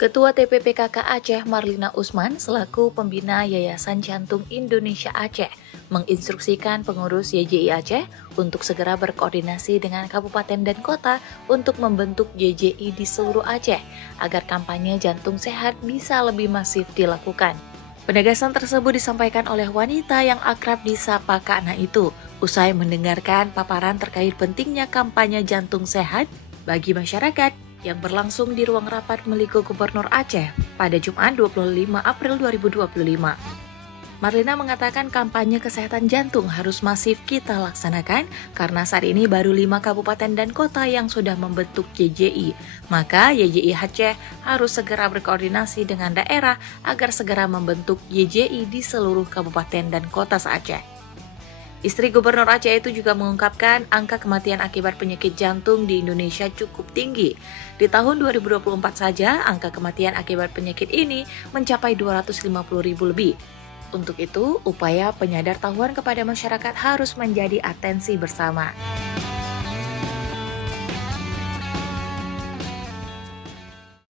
Ketua TPPKK Aceh Marlina Usman selaku pembina Yayasan Jantung Indonesia Aceh menginstruksikan pengurus YJI Aceh untuk segera berkoordinasi dengan kabupaten dan kota untuk membentuk YJI di seluruh Aceh agar kampanye jantung sehat bisa lebih masif dilakukan. Penegasan tersebut disampaikan oleh wanita yang akrab disapa Kak Ana itu usai mendengarkan paparan terkait pentingnya kampanye jantung sehat bagi masyarakat yang berlangsung di ruang rapat Meliko Gubernur Aceh pada Jumat 25 April 2025. Marlina mengatakan kampanye kesehatan jantung harus masif kita laksanakan karena saat ini baru 5 kabupaten dan kota yang sudah membentuk YJI. Maka YJI Aceh harus segera berkoordinasi dengan daerah agar segera membentuk YJI di seluruh kabupaten dan kota se-Aceh. Istri Gubernur Aceh itu juga mengungkapkan angka kematian akibat penyakit jantung di Indonesia cukup tinggi. Di tahun 2024 saja, angka kematian akibat penyakit ini mencapai 250.000 lebih. Untuk itu, upaya penyadartahuan kepada masyarakat harus menjadi atensi bersama.